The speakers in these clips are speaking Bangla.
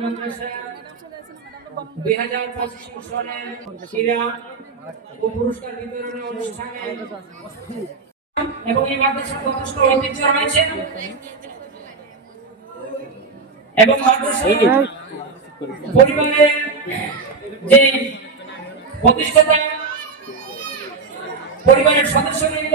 মাদ্রাসা দুই হাজার বিতরণী অনুষ্ঠানে এবং এই ঐতিহ্য রয়েছে এবং পরিবারের যে প্রতিষ্ঠাতা পরিবারের সদস্যবৃন্দ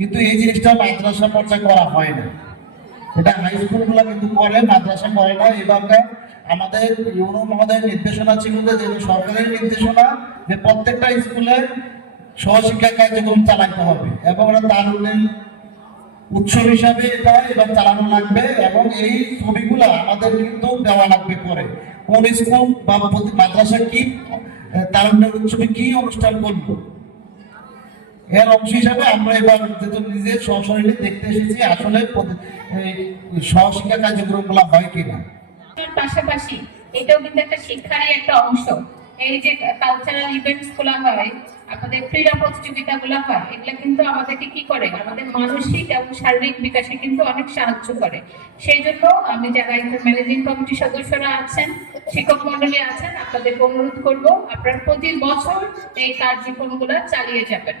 কিন্তু এই জিনিসটা মাদ্রাসা পর্যায়ে করা হয় না। এটা হাই স্কুলগুলো কিন্তু করে, মাদ্রাসা করে না। এভাবে আমাদের ইউনো মহোদয়ের নির্দেশনা ছিল যে সরকারের নির্দেশনা, যে প্রত্যেকটা স্কুলে সহশিক্ষা কার্যক্রম চালাতে হবে এবং এটা তারুণ্যের উৎসব হিসাবে এটা এবার চালানো লাগবে এবং এই ছবিগুলো আমাদের কিন্তু দেওয়া লাগবে পরে। কোন স্কুল বা মাদ্রাসা কি তারুণ্যের উৎসবে কি অনুষ্ঠান করব? এর অংশ হিসাবে আমরা এবার নিজের সশরীরে দেখতে এসেছি, আসলে সহশিক্ষা হয় কিনা। পাশাপাশি এটাও কিন্তু একটা শিক্ষারই একটা অংশ। এই যে কালচারাল ইভেন্টস হয়, আমাদের ক্রীড়া প্রতিযোগিতা গুলো হয়, এগুলো কিন্তু আমাদেরকে কি করে? আমাদের মানসিক এবং শারীরিক বিকাশে কিন্তু অনেক সাহায্য করে। সেই জন্য আমি যারা ম্যানেজিং কমিটির সদস্যরা আছেন, শিক্ষক মন্ডলী আছেন, আপনাদেরকে অনুরোধ করব, আপনারা প্রতি বছর এই কার্যক্রমগুলো চালিয়ে যাবেন।